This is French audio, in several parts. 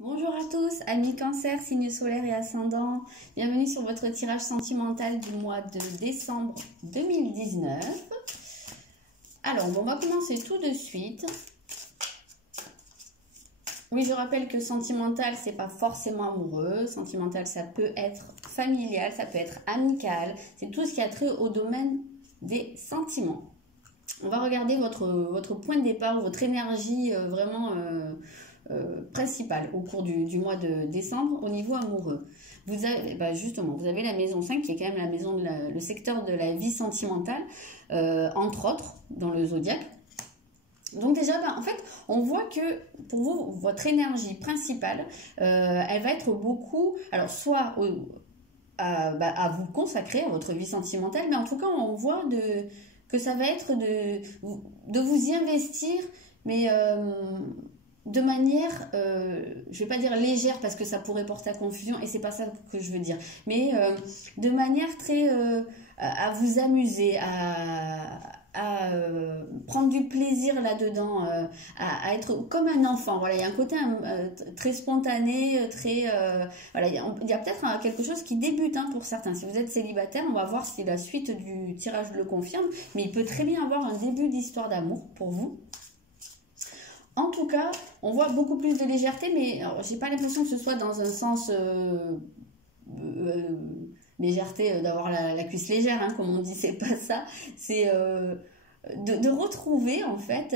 Bonjour à tous, amis Cancer, signe solaire et ascendant. Bienvenue sur votre tirage sentimental du mois de décembre 2019. Alors, on va commencer tout de suite. Oui, je rappelle que sentimental, c'est pas forcément amoureux. Sentimental, ça peut être familial, ça peut être amical. C'est tout ce qui a trait au domaine des sentiments. On va regarder votre point de départ, votre énergie vraiment principale au cours du mois de décembre au niveau amoureux. Vous avez, justement, vous avez la maison 5 qui est quand même la maison, le secteur de la vie sentimentale, entre autres, dans le zodiaque. Donc déjà, en fait, on voit que pour vous, votre énergie principale, elle va être beaucoup, alors soit à vous consacrer à votre vie sentimentale, mais en tout cas, on voit que ça va être de vous y investir, mais de manière, je vais pas dire légère parce que ça pourrait porter à confusion et c'est pas ça que je veux dire, mais de manière très à vous amuser, à prendre du plaisir là-dedans, à être comme un enfant. Voilà, il y a un côté très spontané, très voilà, il y a peut-être quelque chose qui débute pour certains. Si vous êtes célibataire, on va voir si la suite du tirage le confirme, mais il peut très bien avoir un début d'histoire d'amour pour vous. En tout cas, on voit beaucoup plus de légèreté, mais j'ai pas l'impression que ce soit dans un sens légèreté, d'avoir la cuisse légère, comme on dit, c'est pas ça. C'est de retrouver en fait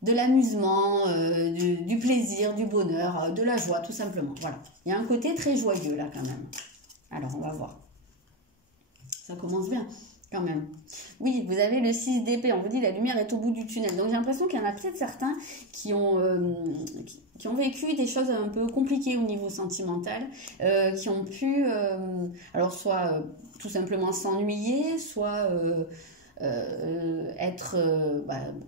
de l'amusement, du plaisir, du bonheur, de la joie, tout simplement. Voilà. Il y a un côté très joyeux là quand même. Alors, on va voir. Ça commence bien. Quand même. Oui, vous avez le 6 d'épée, on vous dit la lumière est au bout du tunnel. Donc j'ai l'impression qu'il y en a peut-être certains qui ont vécu des choses un peu compliquées au niveau sentimental, qui ont pu, alors soit tout simplement s'ennuyer, soit être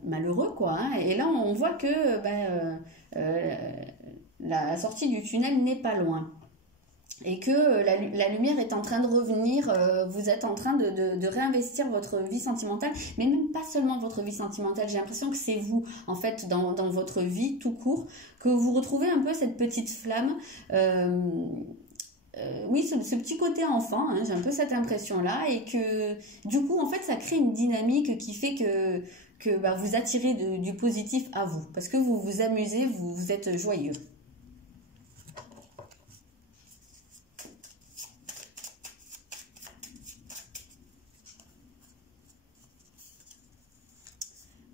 malheureux, quoi. Et là, on voit que la sortie du tunnel n'est pas loin. Et que la lumière est en train de revenir, vous êtes en train de réinvestir votre vie sentimentale, mais même pas seulement votre vie sentimentale, j'ai l'impression que c'est vous, en fait, dans votre vie tout court, que vous retrouvez un peu cette petite flamme, oui, ce petit côté enfant, j'ai un peu cette impression-là, et que du coup, en fait, ça crée une dynamique qui fait que vous attirez du positif à vous, parce que vous vous amusez, vous êtes joyeux.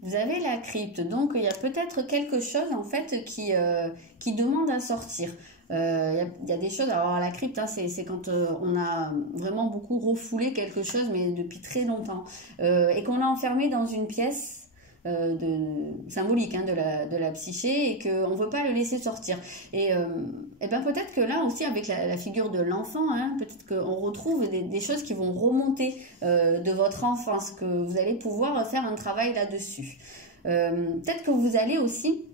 Vous avez la crypte, donc il y a peut-être quelque chose en fait qui demande à sortir. Il y a des choses, alors la crypte, c'est quand on a vraiment beaucoup refoulé quelque chose, mais depuis très longtemps, et qu'on l'a enfermé dans une pièce symbolique de la psyché, et qu'on ne veut pas le laisser sortir. Et bien peut-être que là aussi, avec la figure de l'enfant, peut-être qu'on retrouve des choses qui vont remonter de votre enfance, que vous allez pouvoir faire un travail là-dessus. Peut-être que vous allez aussi,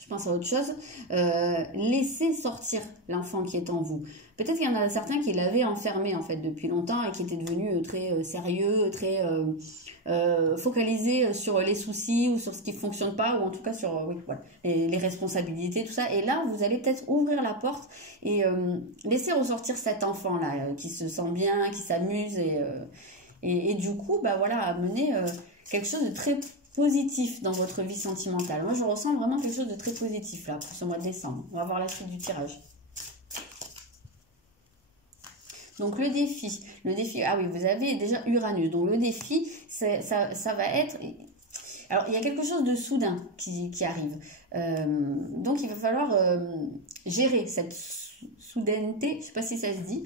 je pense à autre chose, laisser sortir l'enfant qui est en vous. Peut-être qu'il y en a certains qui l'avaient enfermé en fait depuis longtemps et qui étaient devenus très sérieux, très focalisés sur les soucis ou sur ce qui ne fonctionne pas, ou en tout cas sur les responsabilités, tout ça. Et là, vous allez peut-être ouvrir la porte et laisser ressortir cet enfant-là qui se sent bien, qui s'amuse et du coup, amener quelque chose de très positif dans votre vie sentimentale. Moi, je ressens vraiment quelque chose de très positif là pour ce mois de décembre. On va voir la suite du tirage. Donc le défi, ah oui, vous avez déjà Uranus. Donc le défi, ça va être... Alors, il y a quelque chose de soudain qui arrive. Donc, il va falloir gérer cette soudaineté, je ne sais pas si ça se dit.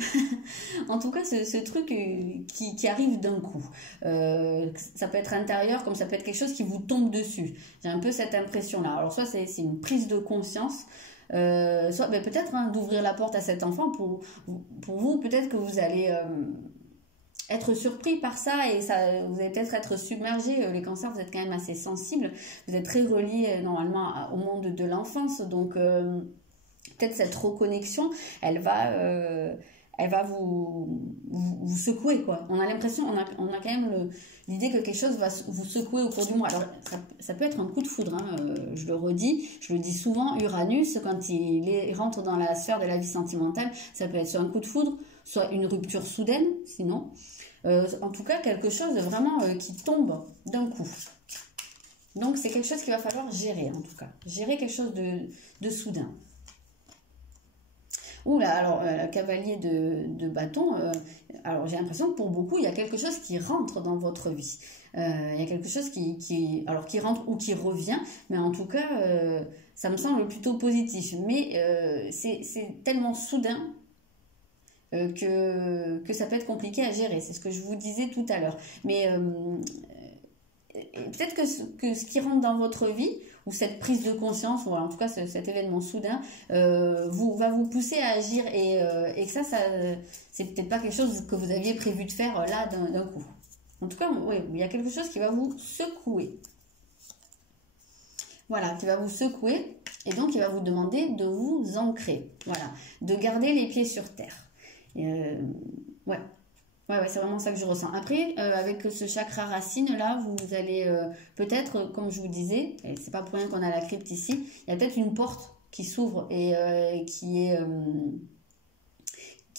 En tout cas, ce truc qui arrive d'un coup. Ça peut être intérieur, comme ça peut être quelque chose qui vous tombe dessus. J'ai un peu cette impression-là. Alors, soit c'est une prise de conscience, soit peut-être d'ouvrir la porte à cet enfant. Pour vous, peut-être que vous allez... être surpris par ça, et ça, vous allez peut-être être submergé. Les cancers, vous êtes quand même assez sensibles, vous êtes très reliés normalement au monde de l'enfance, donc peut-être cette reconnexion, elle va elle va vous secouer, quoi. On a l'impression, on a quand même l'idée que quelque chose va vous secouer au cours du mois. Alors, ça peut être un coup de foudre, hein, je le redis, je le dis souvent, Uranus, quand il rentre dans la sphère de la vie sentimentale, ça peut être soit un coup de foudre, soit une rupture soudaine, sinon. En tout cas, quelque chose de vraiment qui tombe d'un coup. Donc, c'est quelque chose qu'il va falloir gérer, en tout cas. Gérer quelque chose de soudain. Oula, alors, cavalier de bâton, alors j'ai l'impression que pour beaucoup, il y a quelque chose qui rentre dans votre vie. Il y a quelque chose qui rentre ou qui revient, mais en tout cas, ça me semble plutôt positif. Mais c'est tellement soudain que ça peut être compliqué à gérer. C'est ce que je vous disais tout à l'heure. Mais peut-être que ce qui rentre dans votre vie, ou cette prise de conscience, ou en tout cas cet événement soudain, va vous pousser à agir et que ça c'est peut-être pas quelque chose que vous aviez prévu de faire là d'un coup. En tout cas, oui, il y a quelque chose qui va vous secouer. Voilà, qui va vous secouer et donc il va vous demander de vous ancrer, voilà, de garder les pieds sur terre. Ouais. Ouais, c'est vraiment ça que je ressens. Après, avec ce chakra racine là, vous allez peut-être, comme je vous disais, et c'est pas pour rien qu'on a la crypte ici, il y a peut-être une porte qui s'ouvre et qui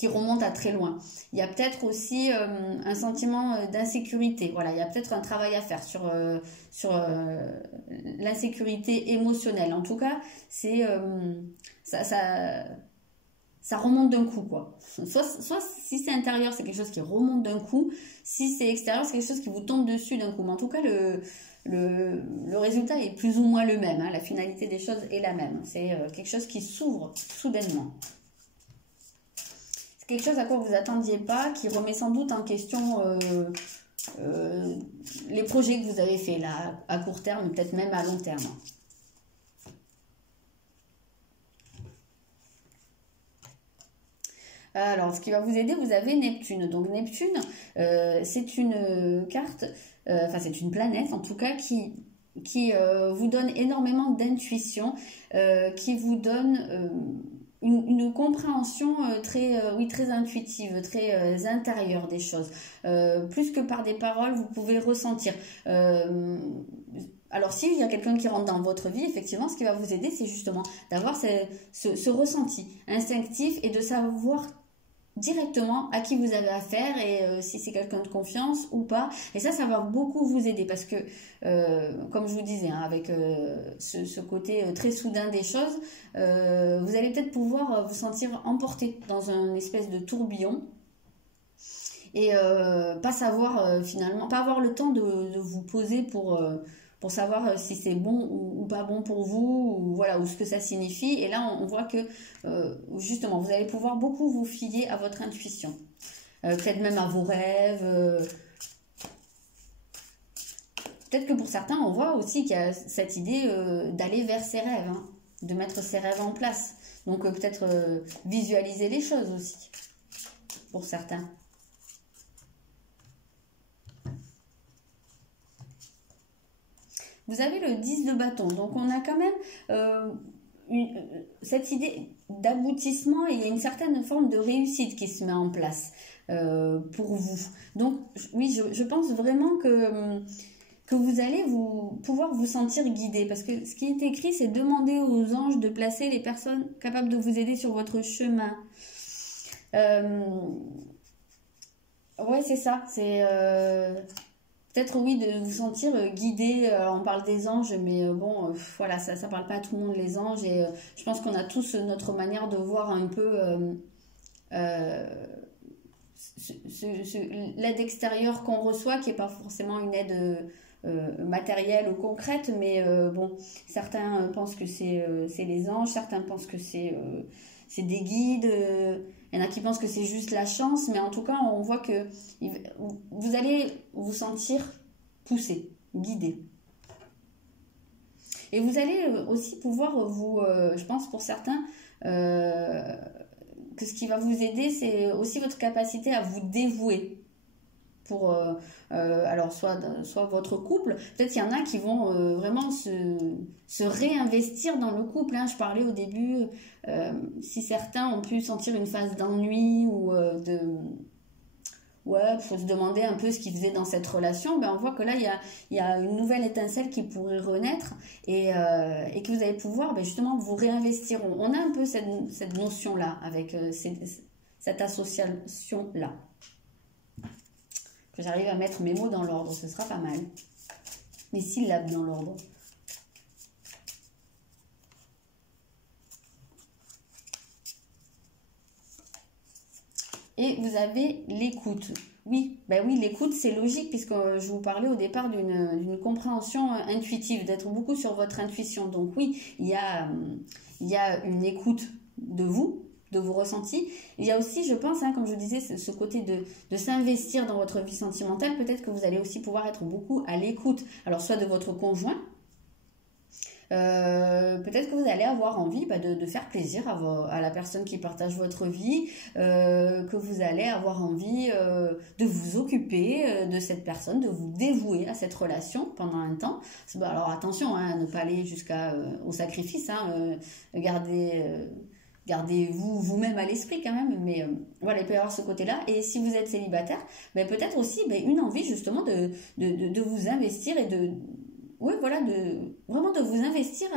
remonte à très loin. Il y a peut-être aussi un sentiment d'insécurité. Voilà, il y a peut-être un travail à faire sur l'insécurité émotionnelle. En tout cas, c'est ça remonte d'un coup, quoi. Soit si c'est intérieur, c'est quelque chose qui remonte d'un coup. Si c'est extérieur, c'est quelque chose qui vous tombe dessus d'un coup. Mais en tout cas, le résultat est plus ou moins le même. Hein. La finalité des choses est la même. C'est quelque chose qui s'ouvre soudainement. C'est quelque chose à quoi vous attendiez pas, qui remet sans doute en question les projets que vous avez faits là, à court terme, peut-être même à long terme. Alors, ce qui va vous aider, vous avez Neptune. Donc, Neptune, c'est une carte, enfin, c'est une planète, en tout cas, qui vous donne énormément d'intuition, qui vous donne une compréhension très intuitive, très intérieure des choses. Plus que par des paroles, vous pouvez ressentir. Alors, s'il y a quelqu'un qui rentre dans votre vie, effectivement, ce qui va vous aider, c'est justement d'avoir ce ressenti instinctif et de savoir directement à qui vous avez affaire et si c'est quelqu'un de confiance ou pas. Et ça va beaucoup vous aider parce que, comme je vous disais, hein, avec ce côté très soudain des choses, vous allez peut-être pouvoir vous sentir emporté dans un espèce de tourbillon et pas savoir finalement, pas avoir le temps de vous poser pour savoir si c'est bon ou pas bon pour vous, ou voilà, ou ce que ça signifie. Et là, on voit que, justement, vous allez pouvoir beaucoup vous fier à votre intuition. Peut-être même à vos rêves. Peut-être que pour certains, on voit aussi qu'il y a cette idée d'aller vers ses rêves, hein, de mettre ses rêves en place. Donc, peut-être visualiser les choses aussi, pour certains. Vous avez le 10 de bâton, donc on a quand même cette idée d'aboutissement et il y a une certaine forme de réussite qui se met en place pour vous. Donc oui, je pense vraiment que vous allez pouvoir vous sentir guidé parce que ce qui est écrit, c'est demander aux anges de placer les personnes capables de vous aider sur votre chemin. Ouais, c'est ça, c'est... Peut-être, oui, de vous sentir guidé. On parle des anges, mais bon, voilà, ça parle pas à tout le monde, les anges. Et je pense qu'on a tous notre manière de voir un peu l'aide extérieure qu'on reçoit, qui n'est pas forcément une aide matérielle ou concrète. Mais bon, certains pensent que c'est les anges, certains pensent que c'est des guides. Il y en a qui pensent que c'est juste la chance, mais en tout cas, on voit que vous allez vous sentir poussé, guidé. Et vous allez aussi pouvoir je pense pour certains, que ce qui va vous aider, c'est aussi votre capacité à vous dévouer pour alors soit votre couple. Peut-être qu'il y en a qui vont vraiment se réinvestir dans le couple, hein. Je parlais au début, si certains ont pu sentir une phase d'ennui ou ouais, faut se demander un peu ce qu'ils faisaient dans cette relation, ben on voit que là, il y a une nouvelle étincelle qui pourrait renaître et que vous allez pouvoir ben justement vous réinvestir. On a un peu cette notion-là avec cette association-là. Que j'arrive à mettre mes mots dans l'ordre, ce sera pas mal. Les syllabes dans l'ordre. Et vous avez l'écoute. Oui, ben oui, l'écoute, c'est logique puisque je vous parlais au départ d'une compréhension intuitive, d'être beaucoup sur votre intuition. Donc oui, il y a une écoute de vous, de vos ressentis. Il y a aussi, je pense, hein, comme je vous disais, ce côté de s'investir dans votre vie sentimentale. Peut-être que vous allez aussi pouvoir être beaucoup à l'écoute. Alors, soit de votre conjoint, peut-être que vous allez avoir envie de faire plaisir à la personne qui partage votre vie, que vous allez avoir envie de vous occuper de cette personne, de vous dévouer à cette relation pendant un temps. Alors attention, hein, à ne pas aller jusqu'au sacrifice, hein, gardez-vous vous-même à l'esprit quand même, mais voilà, il peut y avoir ce côté-là. Et si vous êtes célibataire, ben, peut-être aussi une envie justement de vous investir et oui, voilà, vraiment de vous investir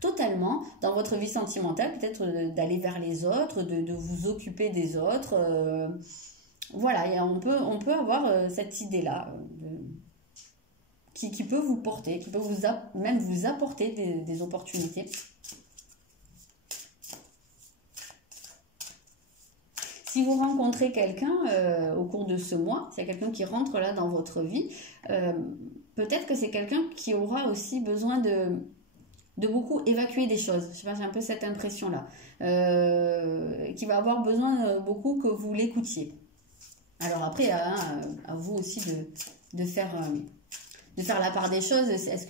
totalement dans votre vie sentimentale, peut-être d'aller vers les autres, de vous occuper des autres. Voilà, et on peut avoir cette idée-là qui peut vous porter, qui peut même vous apporter des opportunités. Si vous rencontrez quelqu'un au cours de ce mois, s'il y a quelqu'un qui rentre là dans votre vie, peut-être que c'est quelqu'un qui aura aussi besoin de beaucoup évacuer des choses. Je sais pas, j'ai un peu cette impression-là. Qui va avoir besoin beaucoup que vous l'écoutiez. Alors après, à vous aussi de faire la part des choses. Est-ce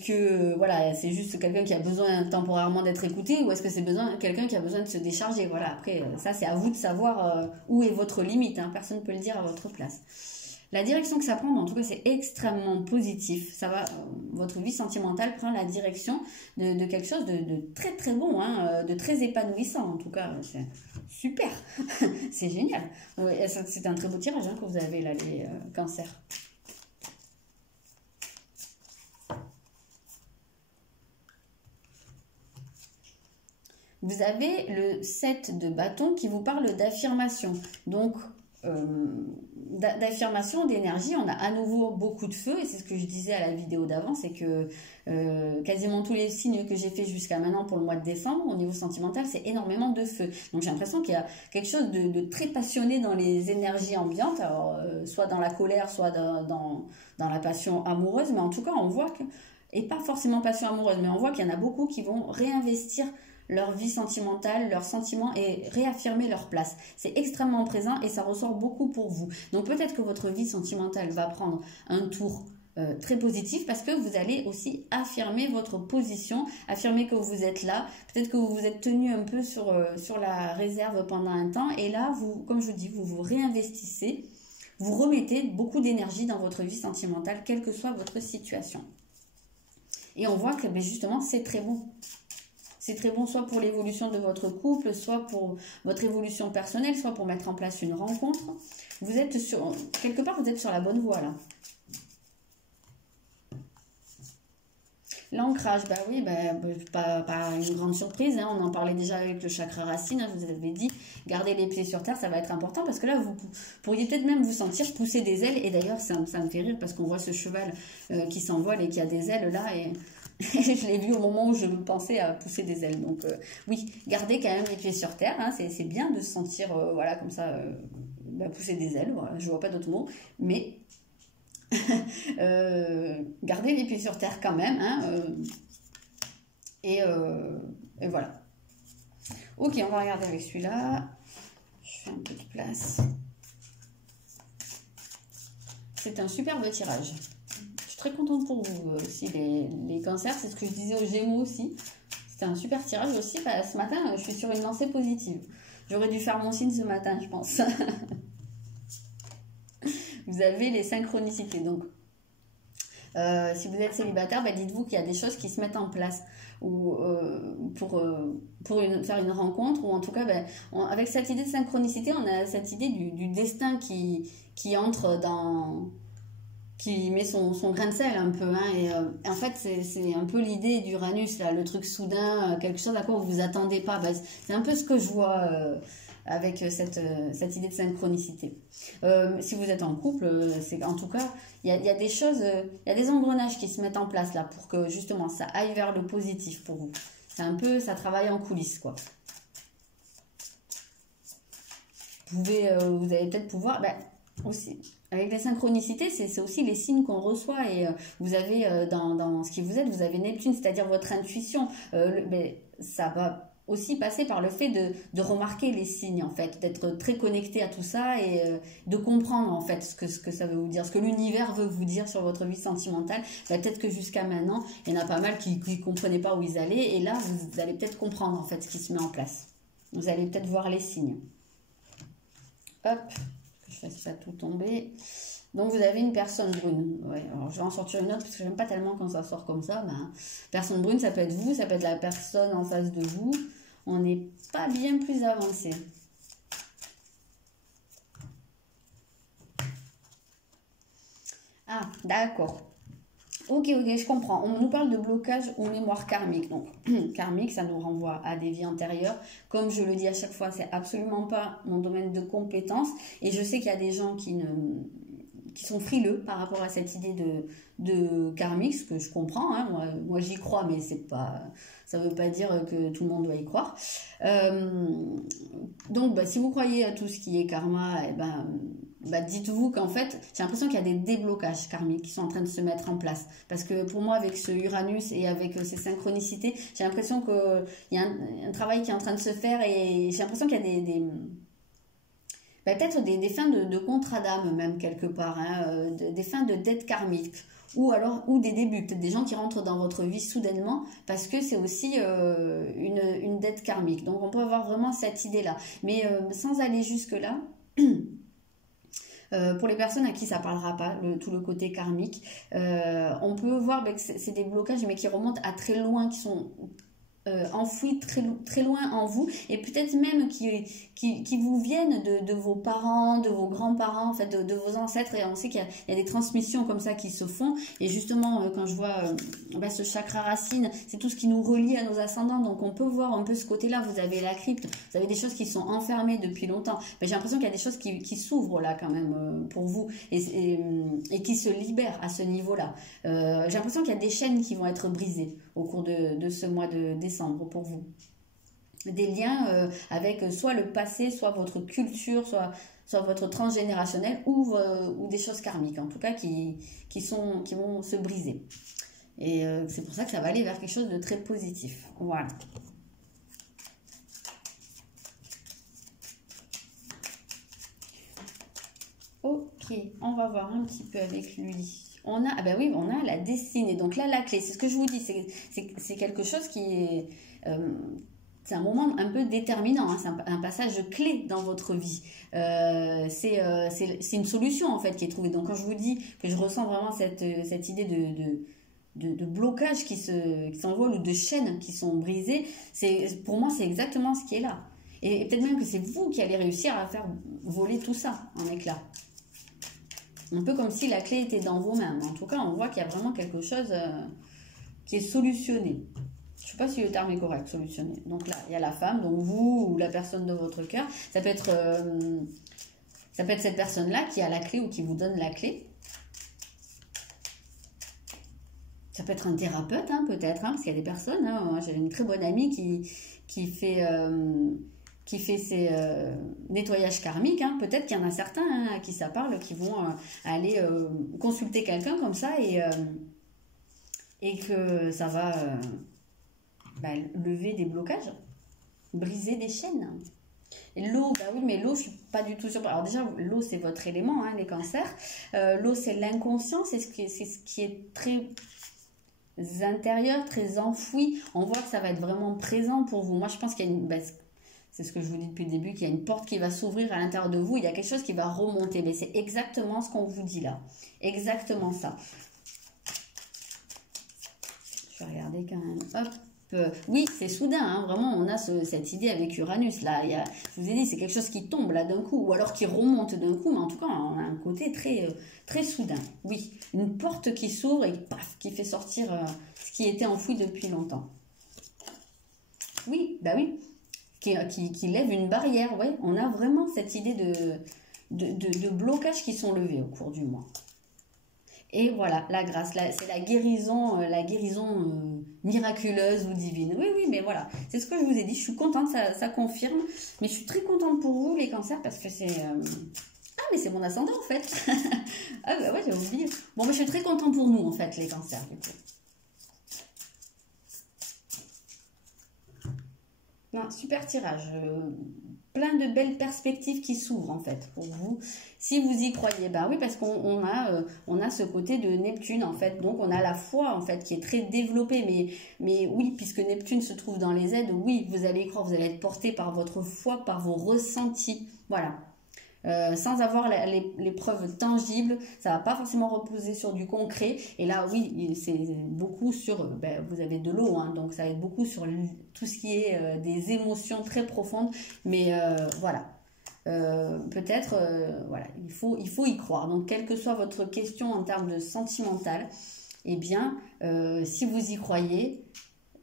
que voilà, c'est juste quelqu'un qui a besoin temporairement d'être écouté ou est-ce que c'est quelqu'un qui a besoin de se décharger? Voilà, après, ça c'est à vous de savoir où est votre limite, hein. Personne ne peut le dire à votre place. La direction que ça prend, en tout cas, c'est extrêmement positif. Ça va, votre vie sentimentale prend la direction de quelque chose de très très bon, hein, de très épanouissant. En tout cas, c'est super, c'est génial. Ouais, c'est un très beau tirage, hein, que vous avez là, les cancers. Vous avez le 7 de bâton qui vous parle d'affirmation. Donc, d'affirmation, d'énergie, on a à nouveau beaucoup de feu. Et c'est ce que je disais à la vidéo d'avant, c'est que quasiment tous les signes que j'ai fait jusqu'à maintenant pour le mois de décembre, au niveau sentimental, c'est énormément de feu. Donc j'ai l'impression qu'il y a quelque chose de très passionné dans les énergies ambiantes, alors, soit dans la colère, soit dans la passion amoureuse. Mais en tout cas, on voit que, et pas forcément passion amoureuse, mais on voit qu'il y en a beaucoup qui vont réinvestir leur vie sentimentale, leurs sentiments et réaffirmer leur place. C'est extrêmement présent et ça ressort beaucoup pour vous. Donc peut-être que votre vie sentimentale va prendre un tour très positif parce que vous allez aussi affirmer votre position, affirmer que vous êtes là. Peut-être que vous vous êtes tenu un peu sur la réserve pendant un temps et là, vous, comme je vous dis, vous vous réinvestissez, vous remettez beaucoup d'énergie dans votre vie sentimentale, quelle que soit votre situation. Et on voit que justement, c'est très bon. C'est très bon soit pour l'évolution de votre couple, soit pour votre évolution personnelle, soit pour mettre en place une rencontre. Vous êtes quelque part, vous êtes sur la bonne voie là. L'ancrage, bah oui, pas une grande surprise, hein, on en parlait déjà avec le chakra racine, hein, je vous avais dit, garder les pieds sur terre, ça va être important parce que là, vous pourriez peut-être même vous sentir pousser des ailes, et d'ailleurs, ça me fait rire parce qu'on voit ce cheval qui s'envole et qui a des ailes là, et je l'ai vu au moment où je pensais à pousser des ailes, donc oui, gardez quand même les pieds sur terre, hein, c'est bien de se sentir, voilà, comme ça, pousser des ailes, voilà, je vois pas d'autres mots, mais... gardez les pieds sur terre quand même, hein, et voilà. Ok, on va regarder avec celui-là. Je fais un peu de place. C'est un superbe tirage. Je suis très contente pour vous aussi, les cancers. C'est ce que je disais aux Gémeaux aussi. C'était un super tirage aussi. Ce matin, je suis sur une lancée positive. J'aurais dû faire mon signe ce matin, je pense. vous avez les synchronicités. Donc, si vous êtes célibataire, bah, dites-vous qu'il y a des choses qui se mettent en place ou pour faire une rencontre, ou en tout cas, bah, avec cette idée de synchronicité, on a cette idée du destin qui entre dans... qui met son grain de sel un peu, hein, et en fait c'est un peu l'idée d'Uranus, là, le truc soudain, quelque chose à quoi vous vous attendez pas. Bah, c'est un peu ce que je vois avec cette idée de synchronicité. Si vous êtes en couple, c'est en tout cas, il y a des choses, il y a des engrenages qui se mettent en place là pour que justement ça aille vers le positif pour vous. C'est un peu, ça travaille en coulisses, quoi. Vous allez peut-être pouvoir, ben, aussi, avec les synchronicités, c'est aussi les signes qu'on reçoit, et vous avez dans ce qui vous êtes, vous avez Neptune, c'est-à-dire votre intuition. Ben, ça va aussi passer par le fait de remarquer les signes, en fait, d'être très connecté à tout ça, et de comprendre en fait ce que ça veut vous dire, ce que l'univers veut vous dire sur votre vie sentimentale. Ben, peut-être que jusqu'à maintenant, il y en a pas mal qui ne comprenaient pas où ils allaient, et là, vous allez peut-être comprendre en fait ce qui se met en place. Vous allez peut-être voir les signes. Hop, que je fasse pas tout tomber. Donc vous avez une personne brune. Ouais, alors je vais en sortir une autre parce que j'aime pas tellement quand ça sort comme ça. Ben, personne brune, ça peut être vous, ça peut être la personne en face de vous. On n'est pas bien plus avancé. Ah, d'accord. Ok, je comprends. On nous parle de blocage ou mémoire karmique. Donc, karmique, ça nous renvoie à des vies antérieures. Comme je le dis à chaque fois, c'est absolument pas mon domaine de compétence. Et je sais qu'il y a des gens qui sont frileux par rapport à cette idée de karmique, ce que je comprends, hein. Moi j'y crois, mais ça veut pas dire que tout le monde doit y croire. Donc, bah, si vous croyez à tout ce qui est karma, eh ben, dites-vous qu'en fait, j'ai l'impression qu'il y a des déblocages karmiques qui sont en train de se mettre en place. Parce que pour moi, avec ce Uranus et avec ces synchronicités, j'ai l'impression qu'il y a un travail qui est en train de se faire, et j'ai l'impression qu'il y a peut-être des fins de contrat d'âme, même quelque part, hein, des fins de dette karmique, ou des débuts, peut-être des gens qui rentrent dans votre vie soudainement, parce que c'est aussi une dette karmique. Donc on peut avoir vraiment cette idée-là. Mais sans aller jusque-là, pour les personnes à qui ça parlera pas, tout le côté karmique, on peut voir que c'est des blocages, mais qui remontent à très loin, qui sont enfouis très loin en vous, et peut-être même qui vous viennent de vos parents, de vos grands-parents, en fait, de vos ancêtres. Et on sait qu'il y a des transmissions comme ça qui se font. Et justement, quand je vois ce chakra racine, c'est tout ce qui nous relie à nos ascendants. Donc on peut voir un peu ce côté-là. Vous avez la crypte, vous avez des choses qui sont enfermées depuis longtemps. Mais j'ai l'impression qu'il y a des choses qui s'ouvrent là quand même pour vous, et qui se libèrent à ce niveau-là. J'ai l'impression qu'il y a des chaînes qui vont être brisées au cours de ce mois de décembre pour vous. Des liens avec soit le passé, soit votre culture, soit votre transgénérationnel, ou des choses karmiques, en tout cas qui vont se briser. Et c'est pour ça que ça va aller vers quelque chose de très positif. Voilà. Ok, on va voir un petit peu avec lui. On a la destinée. Donc là, la clé, c'est ce que je vous dis, c'est quelque chose qui est... c'est un moment un peu déterminant, hein, c'est un passage clé dans votre vie. C'est une solution en fait qui est trouvée. Donc quand je vous dis que je ressens vraiment cette idée de blocage qui s'envole, ou de chaînes qui sont brisées, pour moi c'est exactement ce qui est là. Et peut-être même que c'est vous qui allez réussir à faire voler tout ça en éclats. Un peu comme si la clé était dans vos mains. En tout cas, on voit qu'il y a vraiment quelque chose qui est solutionné. Je ne sais pas si le terme est correct, solutionné. Donc là, il y a la femme, donc vous ou la personne de votre cœur. Ça peut être cette personne-là qui a la clé ou qui vous donne la clé. Ça peut être un thérapeute, hein, peut-être, hein, parce qu'il y a des personnes. Hein, j'ai une très bonne amie qui fait ses nettoyages karmiques, hein. Peut-être qu'il y en a certains, hein, à qui ça parle, qui vont aller consulter quelqu'un comme ça, et que ça va lever des blocages, briser des chaînes. Et l'eau, oui, mais l'eau, je suis pas du tout sûre. Alors déjà, l'eau, c'est votre élément, hein, les cancers. L'eau, c'est l'inconscient, c'est ce qui est très intérieur, très enfoui. On voit que ça va être vraiment présent pour vous. Moi, je pense qu'il y a C'est ce que je vous dis depuis le début, qu'il y a une porte qui va s'ouvrir à l'intérieur de vous. Il y a quelque chose qui va remonter. Mais c'est exactement ce qu'on vous dit là. Exactement ça. Je vais regarder quand même. Hop. Oui, c'est soudain, hein, vraiment, on a cette idée avec Uranus, là, je vous ai dit, c'est quelque chose qui tombe là d'un coup, ou alors qui remonte d'un coup, mais en tout cas, on a un côté très, très soudain. Oui, une porte qui s'ouvre et paf, qui fait sortir ce qui était enfoui depuis longtemps. Oui, bah oui, qui lève une barrière, ouais, on a vraiment cette idée de blocages qui sont levés au cours du mois. Et voilà, la grâce, c'est la guérison miraculeuse ou divine. Oui, oui, mais voilà, c'est ce que je vous ai dit. Je suis contente, ça confirme. Mais je suis très contente pour vous, les cancers, parce que c'est... Ah, mais c'est mon ascendant, en fait. Ah, bah ouais, j'ai oublié. Bon, mais je suis très contente pour nous, en fait, les cancers, du coup. Non, super tirage. Plein de belles perspectives qui s'ouvrent en fait pour vous. Si vous y croyez, ben oui, parce qu'on a ce côté de Neptune en fait. Donc on a la foi en fait qui est très développée. Mais oui, puisque Neptune se trouve dans les aides, oui, vous allez y croire, vous allez être porté par votre foi, par vos ressentis. Voilà. Sans avoir les preuves tangibles, ça va pas forcément reposer sur du concret. Et là, oui, c'est beaucoup sur, vous avez de l'eau, hein, donc ça va être beaucoup sur tout ce qui est des émotions très profondes. Mais voilà, peut-être, voilà, il faut y croire. Donc, quelle que soit votre question en termes de sentimental, eh bien, si vous y croyez,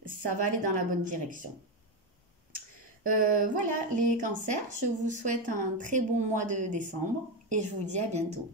ça va aller dans la bonne direction. Voilà les cancers, je vous souhaite un très bon mois de décembre et je vous dis à bientôt.